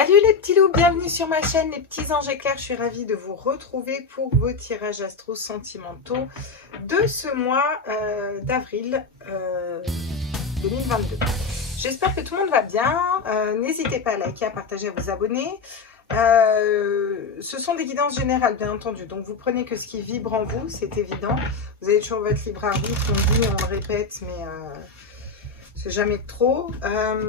Salut les petits loups, bienvenue sur ma chaîne les petits anges éclairs. Je suis ravie de vous retrouver pour vos tirages astro sentimentaux de ce mois d'avril 2022. J'espère que tout le monde va bien. N'hésitez pas à liker, à partager, à vous abonner. Ce sont des guidances générales bien entendu, donc vous prenez que ce qui vibre en vous, c'est évident. Vous avez toujours votre libre arbitre, on dit, on le répète, mais c'est jamais trop.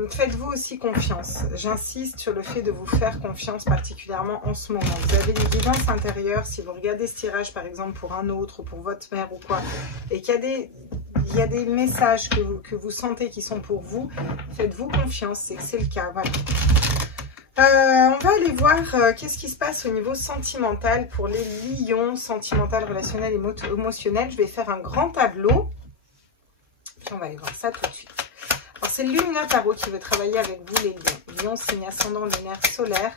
Faites-vous aussi confiance. J'insiste sur le fait de vous faire confiance, particulièrement en ce moment. Vous avez des guidances intérieures. Si vous regardez ce tirage, par exemple, pour un autre, ou pour votre mère ou quoi, et qu'il y a des messages que vous sentez qui sont pour vous, faites-vous confiance, c'est que c'est le cas. Voilà. On va aller voir qu'est-ce qui se passe au niveau sentimental pour les lions, sentimental, relationnel, émotionnel. Je vais faire un grand tableau. Puis on va aller voir ça tout de suite. Alors, c'est le Lumineux Tarot qui veut travailler avec vous, les lions. Lions, signe ascendant lunaire solaire.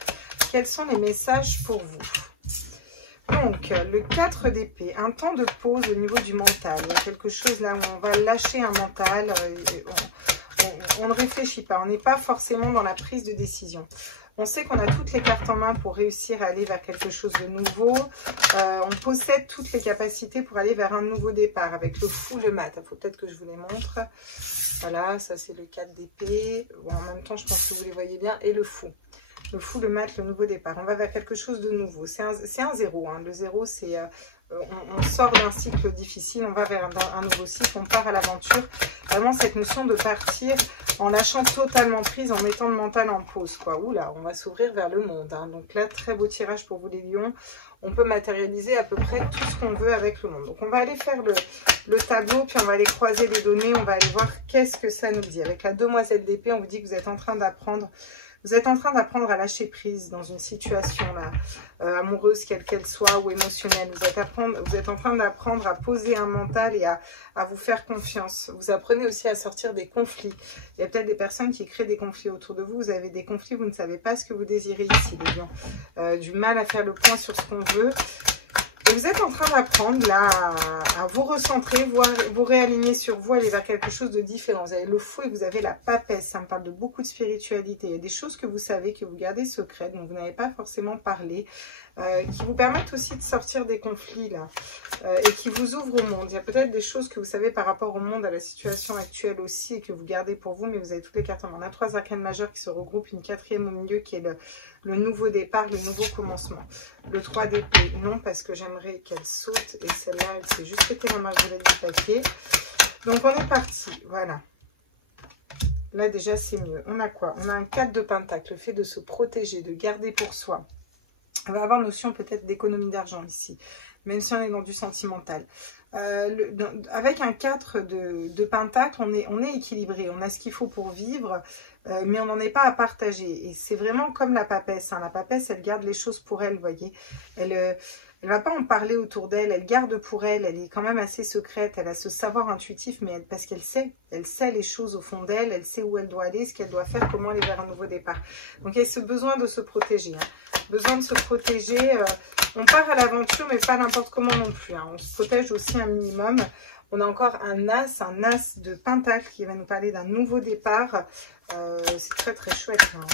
Quels sont les messages pour vous? Donc, le 4 d'épée, un temps de pause au niveau du mental. Il y a quelque chose là où on va lâcher un mental. On ne réfléchit pas. On n'est pas forcément dans la prise de décision. On sait qu'on a toutes les cartes en main pour réussir à aller vers quelque chose de nouveau. On possède toutes les capacités pour aller vers un nouveau départ avec le fou, le mat. Il faut peut-être que je vous les montre. Voilà, ça c'est le 4 d'épée. Bon, en même temps, je pense que vous les voyez bien. Et le fou. Le fou, le mat, le nouveau départ. On va vers quelque chose de nouveau. C'est un zéro. Hein. Le zéro, c'est... on sort d'un cycle difficile, on va vers un nouveau cycle, on part à l'aventure. Vraiment cette notion de partir en lâchant totalement prise, en mettant le mental en pause, quoi. Oula, on va s'ouvrir vers le monde. Hein. Donc là, très beau tirage pour vous les lions. On peut matérialiser à peu près tout ce qu'on veut avec le monde. Donc on va aller faire le tableau, puis on va aller croiser les données, on va aller voir qu'est-ce que ça nous dit. Avec la demoiselle d'épée, on vous dit que vous êtes en train d'apprendre. Vous êtes en train d'apprendre à lâcher prise dans une situation là, amoureuse quelle qu'elle soit ou émotionnelle. Vous êtes en train d'apprendre à poser un mental et à vous faire confiance. Vous apprenez aussi à sortir des conflits. Il y a peut-être des personnes qui créent des conflits autour de vous. Vous avez des conflits, vous ne savez pas ce que vous désirez ici, les lions. Du mal à faire le point sur ce qu'on veut. Et vous êtes en train d'apprendre là à vous recentrer, vous réaligner sur vous, aller vers quelque chose de différent. Vous avez le fou et vous avez la papesse. Ça me parle de beaucoup de spiritualité. Il y a des choses que vous savez, que vous gardez secrètes, dont vous n'avez pas forcément parlé, qui vous permettent aussi de sortir des conflits là, et qui vous ouvrent au monde. Il y a peut-être des choses que vous savez par rapport au monde, à la situation actuelle aussi, et que vous gardez pour vous, mais vous avez toutes les cartes en main. On a 3 arcanes majeures qui se regroupent, une 4e au milieu qui est le nouveau départ, le nouveau commencement. Le 3 d'épée, non, parce que j'aimerais qu'elle saute. Et celle-là, elle s'est juste pété la marjolaine du papier. Donc, on est parti. Voilà. Là, déjà, c'est mieux. On a quoi? On a un 4 de pentacle. Le fait de se protéger, de garder pour soi. On va avoir notion peut-être d'économie d'argent ici. Même si on est dans du sentimental. Avec un 4 de pentacle, on est équilibré. On a ce qu'il faut pour vivre. Mais on n'en est pas à partager. Et c'est vraiment comme la papesse. Hein. La papesse, elle garde les choses pour elle, vous voyez. Elle va pas en parler autour d'elle. Elle garde pour elle. Elle est quand même assez secrète. Elle a ce savoir intuitif, mais parce qu'elle sait. Elle sait les choses au fond d'elle. Elle sait où elle doit aller, ce qu'elle doit faire, comment aller vers un nouveau départ. Donc, il y a ce besoin de se protéger. Hein. Besoin de se protéger. On part à l'aventure, mais pas n'importe comment non plus. Hein. On se protège aussi un minimum. On a encore un as de pentacle qui va nous parler d'un nouveau départ. C'est très très chouette. Hein.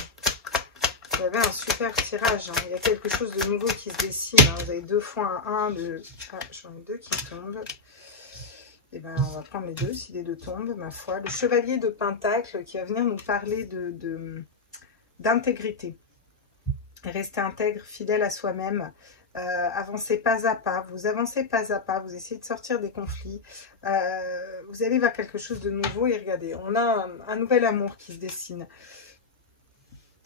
Vous avez un super tirage. Hein. Il y a quelque chose de nouveau qui se dessine. Hein. Vous avez 2 fois un 1 de... Ah, j'en ai 2 qui tombent. Et ben, on va prendre les 2 si les 2 tombent, ma foi. Le chevalier de pentacle qui va venir nous parler d'intégrité. Rester intègre, fidèle à soi-même. Avancez pas à pas, vous avancez pas à pas, vous essayez de sortir des conflits, vous allez vers quelque chose de nouveau et regardez, on a un nouvel amour qui se dessine.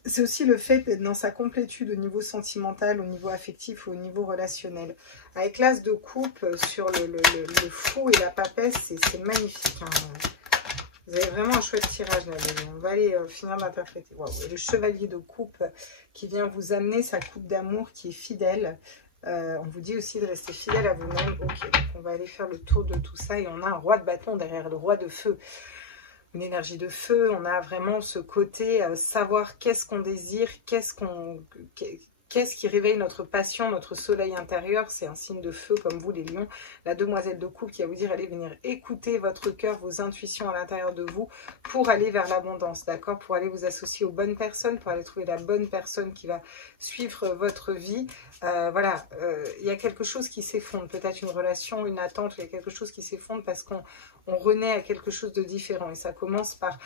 C'est aussi le fait d'être dans sa complétude au niveau sentimental, au niveau affectif, au niveau relationnel. Avec l'as de coupe sur le fou et la papesse, c'est magnifique. Hein. Vous avez vraiment un chouette tirage là. On va aller finir d'interpréter. Wow. Le chevalier de coupe qui vient vous amener sa coupe d'amour qui est fidèle. On vous dit aussi de rester fidèle à vous-même. Ok, donc on va aller faire le tour de tout ça. Et on a un roi de bâton derrière le roi de feu. Une énergie de feu. On a vraiment ce côté savoir qu'est-ce qu'on désire, qu'est-ce qu'est-ce qui réveille notre passion, notre soleil intérieur? C'est un signe de feu comme vous les lions. La demoiselle de coupe qui va vous dire allez venir écouter votre cœur, vos intuitions à l'intérieur de vous pour aller vers l'abondance, d'accord? Pour aller vous associer aux bonnes personnes, pour aller trouver la bonne personne qui va suivre votre vie. Voilà, il y a quelque chose qui s'effondre, peut-être une relation, une attente, il y a quelque chose qui s'effondre parce qu'on renaît à quelque chose de différent. Et ça commence par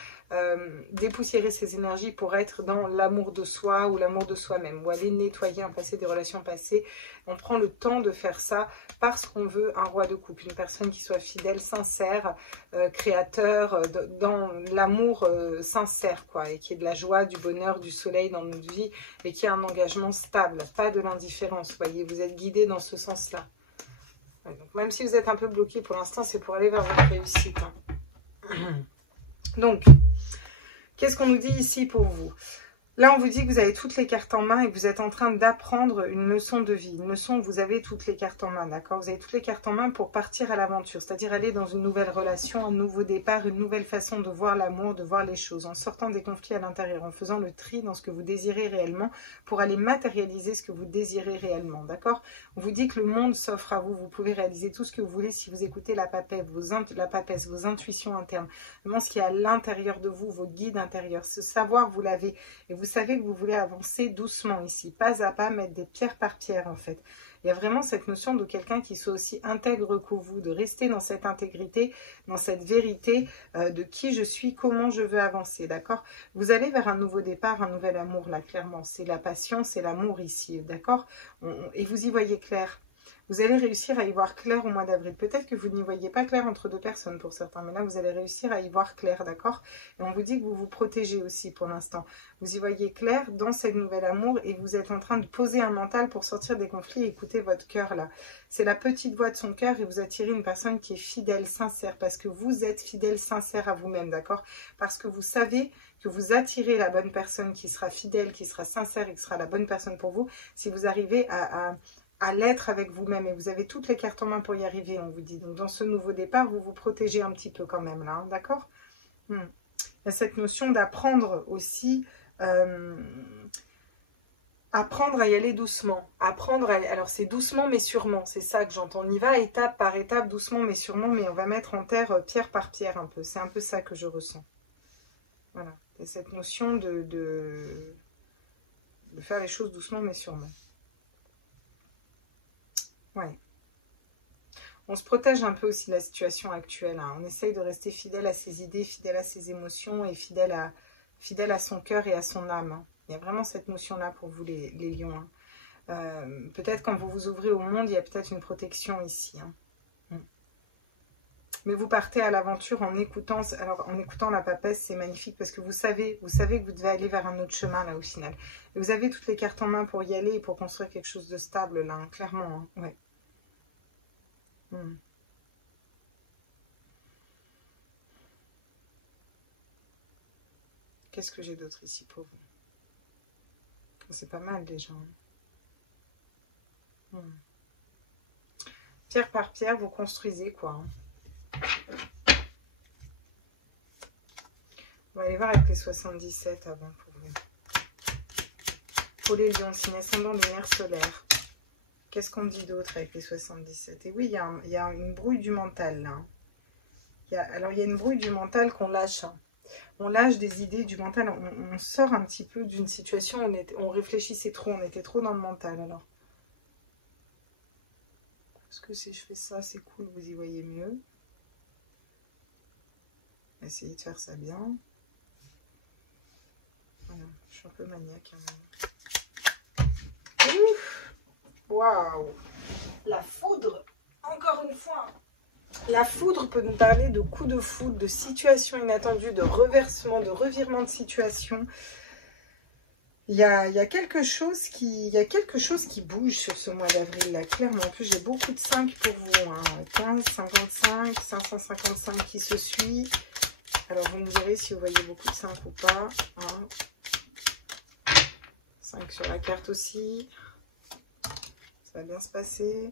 dépoussiérer ses énergies pour être dans l'amour de soi ou l'amour de soi-même, ou aller nettoyer un passé, des relations passées. On prend le temps de faire ça parce qu'on veut un roi de coupe, une personne qui soit fidèle, sincère, créateur, dans l'amour sincère, quoi, et qui ait de la joie, du bonheur, du soleil dans notre vie, et qui a un engagement stable, pas de l'indifférence. Voyez, vous êtes guidé dans ce sens-là. Ouais, donc même si vous êtes un peu bloqué pour l'instant, c'est pour aller vers votre réussite. Hein. Donc, qu'est-ce qu'on nous dit ici pour vous? Là, on vous dit que vous avez toutes les cartes en main et que vous êtes en train d'apprendre une leçon de vie. Une leçon où vous avez toutes les cartes en main, d'accord? Vous avez toutes les cartes en main pour partir à l'aventure, c'est-à-dire aller dans une nouvelle relation, un nouveau départ, une nouvelle façon de voir l'amour, de voir les choses, en sortant des conflits à l'intérieur, en faisant le tri dans ce que vous désirez réellement pour aller matérialiser ce que vous désirez réellement, d'accord? On vous dit que le monde s'offre à vous, vous pouvez réaliser tout ce que vous voulez si vous écoutez la papesse, vos intuitions internes, vraiment ce qui est à l'intérieur de vous, vos guides intérieurs. Ce savoir, vous l'avez. Et vous savez que vous voulez avancer doucement ici, pas à pas, mettre des pierres par pierre en fait. Il y a vraiment cette notion de quelqu'un qui soit aussi intègre que vous, de rester dans cette intégrité, dans cette vérité de qui je suis, comment je veux avancer, d'accord? Vous allez vers un nouveau départ, un nouvel amour là, clairement. C'est la passion, c'est l'amour ici, d'accord? Et vous y voyez clair. Vous allez réussir à y voir clair au mois d'avril. Peut-être que vous n'y voyez pas clair entre deux personnes pour certains, mais là, vous allez réussir à y voir clair, d'accord? Et on vous dit que vous vous protégez aussi pour l'instant. Vous y voyez clair dans cette nouvelle amour et vous êtes en train de poser un mental pour sortir des conflits et écouter votre cœur là. C'est la petite voix de son cœur et vous attirez une personne qui est fidèle, sincère, parce que vous êtes fidèle, sincère à vous-même, d'accord? Parce que vous savez que vous attirez la bonne personne qui sera fidèle, qui sera sincère et qui sera la bonne personne pour vous si vous arrivez à l'être avec vous-même. Et vous avez toutes les cartes en main pour y arriver, on vous dit. Donc, dans ce nouveau départ, vous vous protégez un petit peu quand même, là, hein, d'accord? Il y a cette notion d'apprendre aussi, apprendre à y aller doucement. Apprendre à... Alors, c'est doucement, mais sûrement. C'est ça que j'entends. On y va étape par étape, doucement, mais sûrement. Mais on va mettre en terre pierre par pierre un peu. C'est un peu ça que je ressens. Voilà. C'est cette notion de faire les choses doucement, mais sûrement. Ouais. On se protège un peu aussi de la situation actuelle. Hein. On essaye de rester fidèle à ses idées, fidèle à ses émotions et fidèle à son cœur et à son âme. Hein. Il y a vraiment cette notion-là pour vous, les lions. Hein. Peut-être quand vous vous ouvrez au monde, il y a peut-être une protection ici. Hein. Mais vous partez à l'aventure en écoutant. Alors, en écoutant la papesse, c'est magnifique parce que vous savez que vous devez aller vers un autre chemin, là, au final. Et vous avez toutes les cartes en main pour y aller et pour construire quelque chose de stable, là, hein, clairement. Hein. Ouais. Qu'est-ce que j'ai d'autre ici pour vous? C'est pas mal déjà. Pierre par pierre, vous construisez quoi. Hein. On va aller voir avec les 77 avant pour vous. Pour les lions, signe ascendant lunaire solaire. Qu'est-ce qu'on dit d'autre avec les 77? Et oui, il y a une brouille du mental là. Alors, il y a une brouille du mental qu'on lâche. Hein. On lâche des idées du mental. On sort un petit peu d'une situation où on réfléchissait trop. On était trop dans le mental. Alors, est-ce que si je fais ça, c'est cool, vous y voyez mieux? Essayez de faire ça bien. Voilà, je suis un peu maniaque. Hein. Waouh! La foudre, encore une fois. La foudre peut nous parler de coups de foudre, de situations inattendues, de reversement, de revirement de situation. Il y a quelque chose qui bouge sur ce mois d'avril, là, clairement. En plus, j'ai beaucoup de 5 pour vous. Hein. 15, 55, 555 qui se suit. Alors, vous me direz si vous voyez beaucoup de 5 ou pas. Hein. 5 sur la carte aussi. Ça va bien se passer.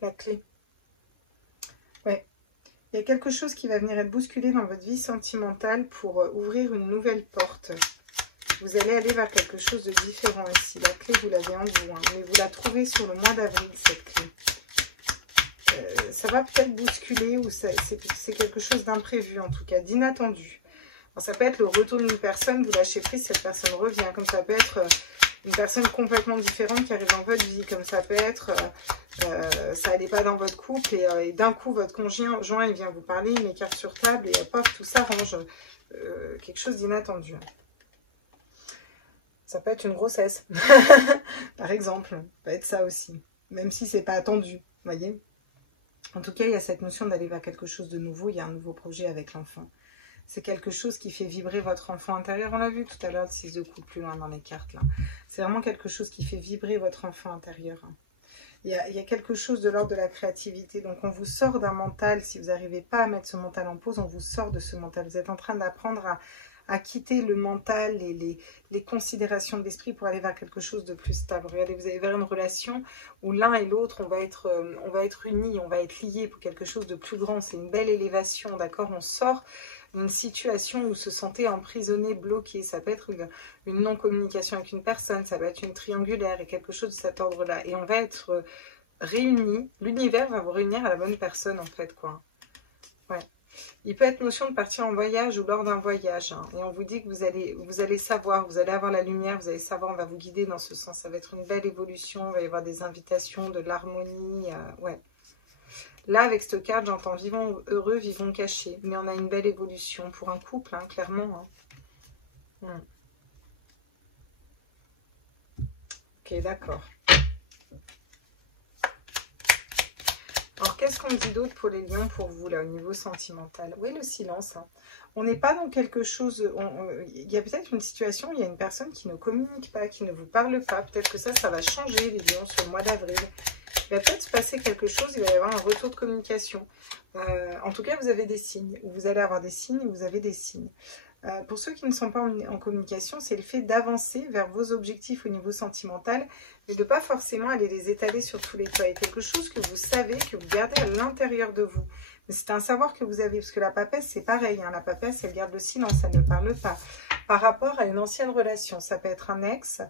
La clé. Ouais. Il y a quelque chose qui va venir être bousculé dans votre vie sentimentale pour ouvrir une nouvelle porte. Vous allez aller vers quelque chose de différent ici. La clé, vous l'avez en vous, hein, mais vous la trouvez sur le mois d'avril, cette clé. Ça va peut-être bousculer ou c'est quelque chose d'imprévu, en tout cas, d'inattendu. Ça peut être le retour d'une personne, vous lâchez prise, cette personne revient. Comme ça peut être une personne complètement différente qui arrive dans votre vie. Comme ça peut être, ça n'allait pas dans votre couple et d'un coup, votre conjoint, il vient vous parler, il met carte sur table et paf, tout s'arrange. Quelque chose d'inattendu. Ça peut être une grossesse, par exemple. Ça peut être ça aussi, même si c'est pas attendu, voyez. En tout cas, il y a cette notion d'aller vers quelque chose de nouveau. Il y a un nouveau projet avec l'enfant. C'est quelque chose qui fait vibrer votre enfant intérieur. On l'a vu tout à l'heure, 6 de coupe plus loin dans les cartes. Là. C'est vraiment quelque chose qui fait vibrer votre enfant intérieur. Il y a quelque chose de l'ordre de la créativité. Donc, on vous sort d'un mental. Si vous n'arrivez pas à mettre ce mental en pause, on vous sort de ce mental. Vous êtes en train d'apprendre à quitter le mental et les considérations de l'esprit pour aller vers quelque chose de plus stable. Regardez, vous allez vers une relation où l'un et l'autre, on va être unis, on va être liés pour quelque chose de plus grand. C'est une belle élévation, d'accord? On sort d'une situation où vous se sentez emprisonné, bloqué. Ça peut être une non-communication avec une personne, ça peut être une triangulaire et quelque chose de cet ordre-là. Et on va être réunis, l'univers va vous réunir à la bonne personne en fait, quoi. Ouais. Il peut être notion de partir en voyage ou lors d'un voyage. Hein, et on vous dit que vous allez savoir, vous allez avoir la lumière, vous allez savoir, on va vous guider dans ce sens. Ça va être une belle évolution, il va y avoir des invitations, de l'harmonie. Ouais. Là, avec cette carte, j'entends vivons heureux, vivons cachés. Mais on a une belle évolution pour un couple, hein, clairement. Hein. Ok, d'accord. Alors, qu'est-ce qu'on dit d'autre pour les lions, pour vous, là, au niveau sentimental? Oui, le silence. Hein. On n'est pas dans quelque chose... Il y a peut-être une situation, il y a une personne qui ne communique pas, qui ne vous parle pas. Peut-être que ça va changer, les lions, sur le mois d'avril. Il va peut-être se passer quelque chose, il va y avoir un retour de communication. En tout cas, vous avez des signes. Ou vous allez avoir des signes, ou vous avez des signes. Pour ceux qui ne sont pas en communication, c'est le fait d'avancer vers vos objectifs au niveau sentimental, mais de ne pas forcément aller les étaler sur tous les toits. Il y a quelque chose que vous savez, que vous gardez à l'intérieur de vous. Mais c'est un savoir que vous avez, parce que la papesse, c'est pareil. Hein, la papesse, elle garde le silence, elle ne parle pas. Par rapport à une ancienne relation, ça peut être un ex,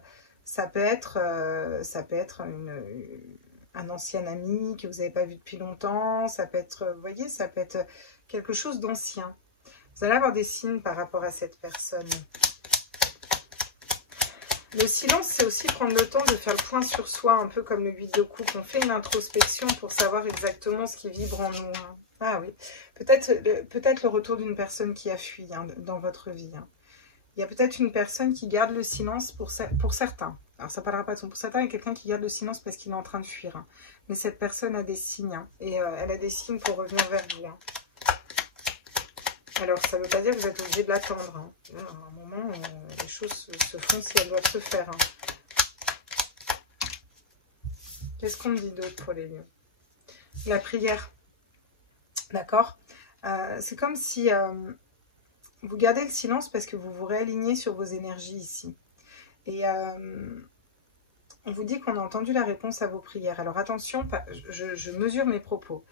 ça peut être un ancien ami que vous n'avez pas vu depuis longtemps, ça peut être, vous voyez, ça peut être quelque chose d'ancien. Vous allez avoir des signes par rapport à cette personne. Le silence, c'est aussi prendre le temps de faire le point sur soi, un peu comme le 8 de coupe. On fait une introspection pour savoir exactement ce qui vibre en nous. Hein. Ah oui, peut-être le retour d'une personne qui a fui hein, dans votre vie. Hein. Il y a peut-être une personne qui garde le silence pour certains. Alors, ça ne parlera pas de son. Pour certains, il y a quelqu'un qui garde le silence parce qu'il est en train de fuir. Hein. Mais cette personne a des signes. Hein, et elle a des signes pour revenir vers vous. Hein. Alors, ça ne veut pas dire que vous êtes obligé de l'attendre. Hein. À un moment, les choses se font si elles doivent se faire. Hein. Qu'est-ce qu'on me dit d'autre pour les lions? La prière. D'accord? C'est comme si vous gardez le silence parce que vous vous réalignez sur vos énergies ici. Et on vous dit qu'on a entendu la réponse à vos prières. Alors attention, je mesure mes propos.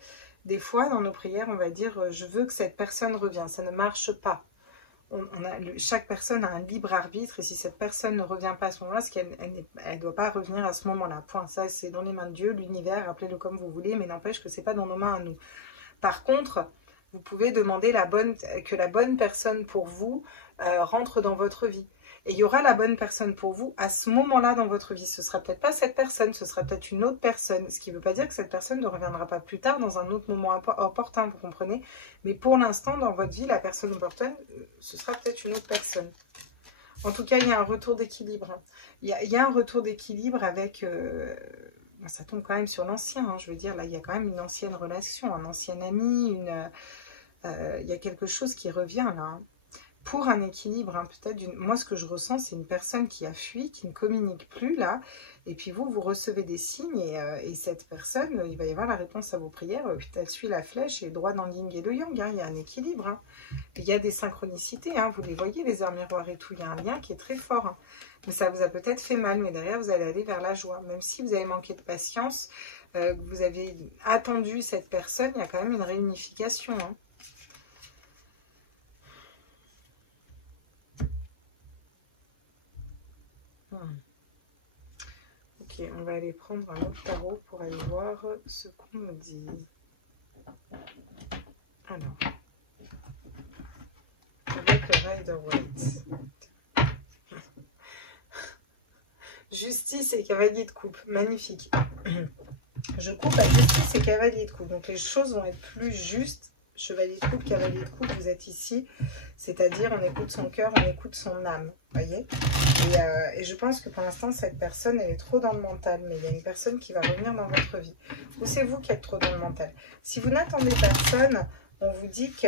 Des fois, dans nos prières, on va dire « je veux que cette personne revienne ». Ça ne marche pas. Chaque personne a un libre arbitre et si cette personne ne revient pas à ce moment-là, c'est qu'elle ne doit pas revenir à ce moment-là. Point. Ça, c'est dans les mains de Dieu, l'univers, appelez-le comme vous voulez, mais n'empêche que ce n'est pas dans nos mains à nous. Par contre, vous pouvez demander que la bonne personne pour vous rentre dans votre vie. Et il y aura la bonne personne pour vous à ce moment-là dans votre vie. Ce ne sera peut-être pas cette personne, ce sera peut-être une autre personne. Ce qui ne veut pas dire que cette personne ne reviendra pas plus tard dans un autre moment opportun, vous comprenez. Mais pour l'instant, dans votre vie, la personne opportune, ce sera peut-être une autre personne. En tout cas, il y a un retour d'équilibre. Hein. Il y a un retour d'équilibre avec... ça tombe quand même sur l'ancien. Hein, je veux dire, là, il y a quand même une ancienne relation, un ancien ami, il y a quelque chose qui revient là. Hein. Pour un équilibre, hein, peut-être, moi ce que je ressens, c'est une personne qui a fui, qui ne communique plus là, et puis vous recevez des signes, et cette personne, il va y avoir la réponse à vos prières, elle suit la flèche, et droit dans le yin et le yang, hein, il y a un équilibre, hein. Il y a des synchronicités, hein, vous les voyez, les arts miroirs et tout, il y a un lien qui est très fort, hein. Mais ça vous a peut-être fait mal, mais derrière vous allez aller vers la joie, même si vous avez manqué de patience, que vous avez attendu cette personne, il y a quand même une réunification, hein. Ok, on va aller prendre un autre tarot pour aller voir ce qu'on me dit. Alors, avec le Rider-Waite. Justice et cavalier de coupe, magnifique. Je coupe à justice et cavalier de coupe, donc les choses vont être plus justes. Chevalier de coupe, cavalier de coupe, vous êtes ici, c'est-à-dire on écoute son cœur, on écoute son âme, voyez. Et je pense que pour l'instant cette personne elle est trop dans le mental, mais il y a une personne qui va revenir dans votre vie. Ou c'est vous qui êtes trop dans le mental. Si vous n'attendez personne, on vous dit que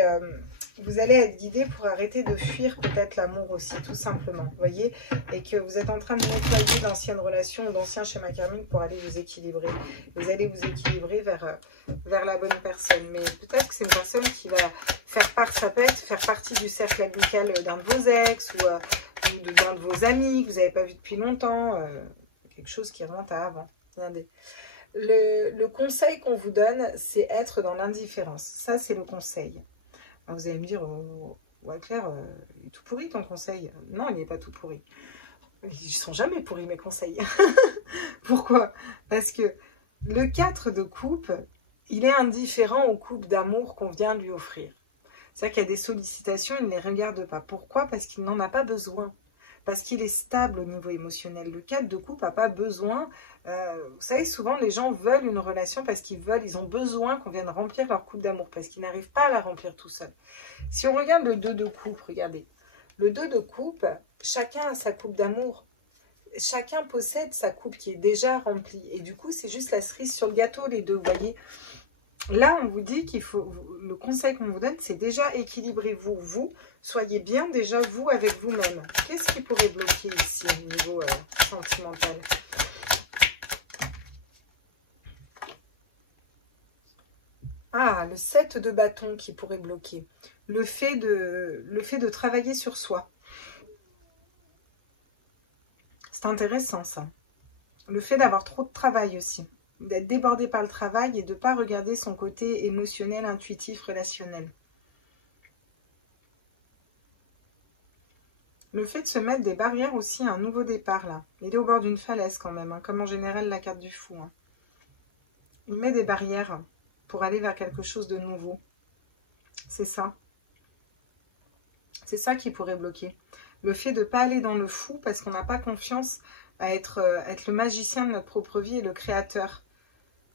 vous allez être guidé pour arrêter de fuir peut-être l'amour aussi, tout simplement, voyez. Et que vous êtes en train de nettoyer d'anciennes relations ou d'anciens schémas karmiques pour aller vous équilibrer. Vous allez vous équilibrer vers la bonne personne. Mais peut-être que c'est une personne qui va ça peut être faire partie du cercle amical d'un de vos ex ou d'un de vos amis que vous n'avez pas vu depuis longtemps. Quelque chose qui remonte à avant. Regardez. Le conseil qu'on vous donne, c'est être dans l'indifférence. Ça, c'est le conseil. Alors, vous allez me dire, ouais Claire, il est tout pourri ton conseil. Non, il n'est pas tout pourri. Ils ne sont jamais pourris mes conseils. Pourquoi? Parce que le 4 de coupe, il est indifférent aux coupes d'amour qu'on vient lui offrir. C'est-à-dire qu'il y a des sollicitations, il ne les regarde pas. Pourquoi? Parce qu'il n'en a pas besoin. Parce qu'il est stable au niveau émotionnel. Le 4 de coupe n'a pas besoin. Vous savez, souvent, les gens veulent une relation parce ils ont besoin qu'on vienne remplir leur coupe d'amour, parce qu'ils n'arrivent pas à la remplir tout seul. Si on regarde le 2 de coupe, regardez. Le 2 de coupe, chacun a sa coupe d'amour. Chacun possède sa coupe qui est déjà remplie. Et du coup, c'est juste la cerise sur le gâteau, les deux, vous voyez. Là, on vous dit qu'il faut, le conseil qu'on vous donne, c'est déjà équilibrez-vous, vous, soyez bien déjà vous avec vous-même. Qu'est-ce qui pourrait bloquer ici au niveau sentimental? Ah, le 7 de bâton qui pourrait bloquer. Le fait de travailler sur soi. C'est intéressant ça. Le fait d'avoir trop de travail aussi. D'être débordé par le travail et de ne pas regarder son côté émotionnel, intuitif, relationnel. Le fait de se mettre des barrières aussi à un nouveau départ là. Il est au bord d'une falaise quand même, hein, comme en général la carte du fou. Hein. Il met des barrières pour aller vers quelque chose de nouveau. C'est ça. C'est ça qui pourrait bloquer. Le fait de ne pas aller dans le fou parce qu'on n'a pas confiance à être le magicien de notre propre vie et le créateur.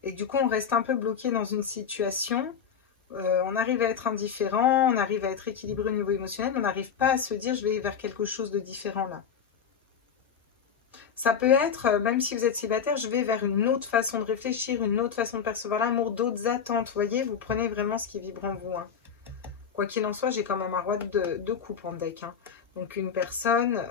Et du coup, on reste un peu bloqué dans une situation. On arrive à être indifférent, on arrive à être équilibré au niveau émotionnel, on n'arrive pas à se dire je vais vers quelque chose de différent là. Ça peut être, même si vous êtes célibataire, je vais vers une autre façon de réfléchir, une autre façon de percevoir l'amour, d'autres attentes. Vous voyez, vous prenez vraiment ce qui vibre en vous. Hein. Quoi qu'il en soit, j'ai quand même un roi de coupe en deck. Hein. Donc une personne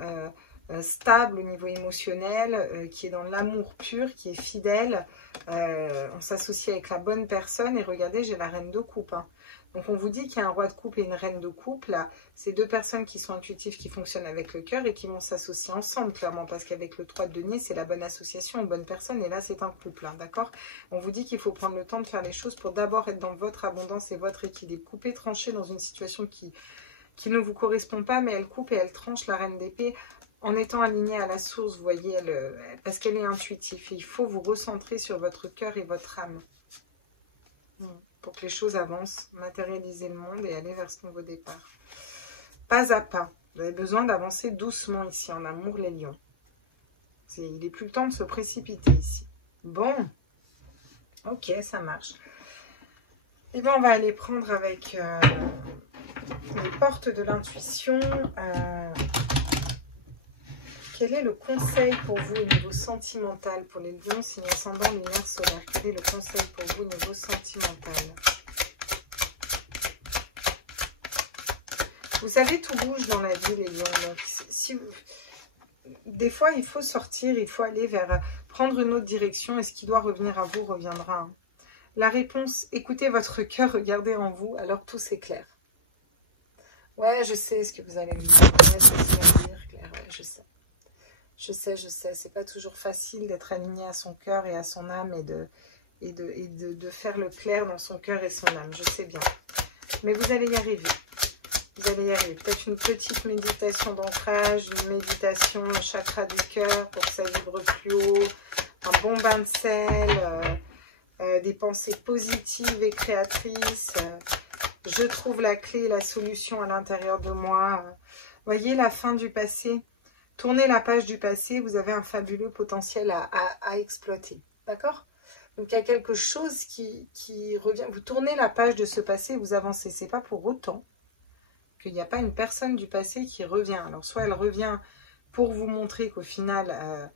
stable au niveau émotionnel, qui est dans l'amour pur, qui est fidèle. On s'associe avec la bonne personne. Et regardez, j'ai la reine de coupe. Hein. Donc on vous dit qu'il y a un roi de coupe et une reine de coupe. Là, c'est deux personnes qui sont intuitives, qui fonctionnent avec le cœur et qui vont s'associer ensemble, clairement. Parce qu'avec le 3 de denier, c'est la bonne association, une bonne personne. Et là, c'est un couple, hein, d'accord? On vous dit qu'il faut prendre le temps de faire les choses pour d'abord être dans votre abondance et votre équilibre. Couper, trancher dans une situation qui ne vous correspond pas, mais elle coupe et elle tranche la reine d'épée en étant alignée à la source, vous voyez, parce qu'elle est intuitive. Et il faut vous recentrer sur votre cœur et votre âme. Pour que les choses avancent, matérialiser le monde et aller vers ce nouveau départ. Pas à pas. Vous avez besoin d'avancer doucement ici, en amour, les lions. Il n'est plus le temps de se précipiter ici. Bon. Ok, ça marche. Et bien, on va aller prendre avec les portes de l'intuition. Quel est le conseil pour vous au niveau sentimental, pour les lions, signe ascendant, lunaire, solaire? Quel est le conseil pour vous au niveau sentimental? Vous savez, tout bouge dans la vie, les lions. Donc, des fois, il faut sortir, il faut aller vers prendre une autre direction. Et ce qui doit revenir à vous reviendra. Hein. La réponse, écoutez votre cœur, regardez en vous, alors tout s'éclaire. Ouais, je sais ce que vous allez me dire. Ouais, je sais dire, Claire, ouais, je sais. Je sais, c'est pas toujours facile d'être aligné à son cœur et à son âme et de faire le clair dans son cœur et son âme, je sais bien. Mais vous allez y arriver. Vous allez y arriver. Peut-être une petite méditation d'ancrage, une méditation au chakra du cœur pour que ça vibre plus haut. un bon bain de sel, des pensées positives et créatrices. Je trouve la clé, la solution à l'intérieur de moi. Voyez la fin du passé. Tournez la page du passé, vous avez un fabuleux potentiel à exploiter. D'accord? Donc il y a quelque chose qui revient. Vous tournez la page de ce passé, vous avancez. C'est pas pour autant qu'il n'y a pas une personne du passé qui revient. Alors soit elle revient pour vous montrer qu'au final,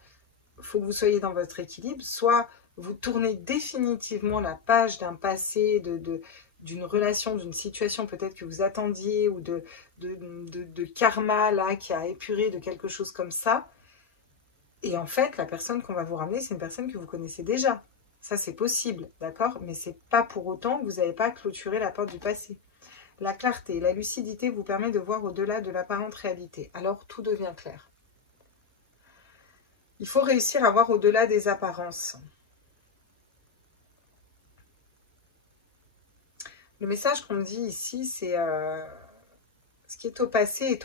faut que vous soyez dans votre équilibre, soit vous tournez définitivement la page d'un passé, d'une relation, d'une situation peut-être que vous attendiez, ou de karma là qui a épuré de quelque chose comme ça. Et en fait, la personne qu'on va vous ramener, c'est une personne que vous connaissez déjà. Ça, c'est possible, d'accord? Mais c'est pas pour autant que vous n'avez pas clôturé la porte du passé. La clarté, la lucidité vous permet de voir au-delà de l'apparente réalité. Alors, tout devient clair. Il faut réussir à voir au-delà des apparences. Le message qu'on me dit ici, c'est ce qui est au passé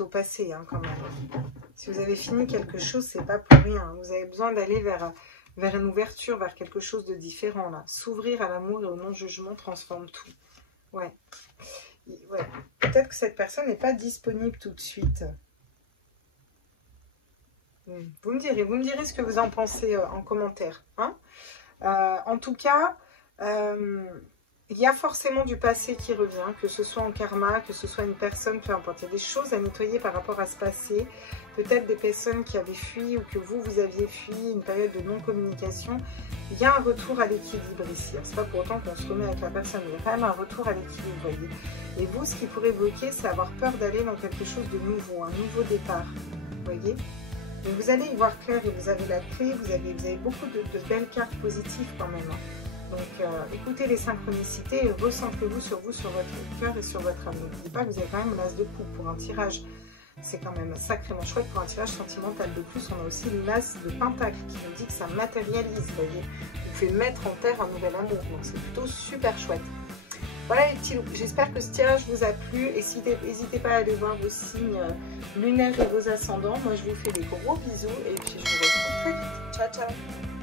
hein, quand même. Si vous avez fini quelque chose, c'est pas pour rien. Vous avez besoin d'aller vers une ouverture, vers quelque chose de différent là. S'ouvrir à l'amour et au non-jugement transforme tout. Ouais. Peut-être que cette personne n'est pas disponible tout de suite. Vous me direz ce que vous en pensez en commentaire. Hein, en tout cas, il y a forcément du passé qui revient, que ce soit en karma, que ce soit une personne, peu importe. Il y a des choses à nettoyer par rapport à ce passé. Peut-être des personnes qui avaient fui ou que vous aviez fui, une période de non-communication. Il y a un retour à l'équilibre ici. Ce n'est pas pour autant qu'on se remet avec la personne, il y a quand même un retour à l'équilibre, voyez. Et vous, ce qui pourrait bloquer, c'est avoir peur d'aller dans quelque chose de nouveau, un nouveau départ, voyez. Donc vous allez y voir clair et vous avez la clé, vous avez beaucoup de belles cartes positives quand même. Donc écoutez les synchronicités et recentrez-vous sur votre cœur et sur votre âme. N'oubliez pas que vous avez quand même l'as de coupe pour un tirage. C'est quand même sacrément chouette pour un tirage sentimental. De plus, on a aussi l'as de pentacle qui nous dit que ça matérialise, vous voyez. Vous fait mettre en terre un nouvel amour. Donc c'est plutôt super chouette. Voilà les petits loups, j'espère que ce tirage vous a plu. Et n'hésitez pas à aller voir vos signes lunaires et vos ascendants. Moi je vous fais des gros bisous et puis je vous retrouve très vite. Ciao ciao.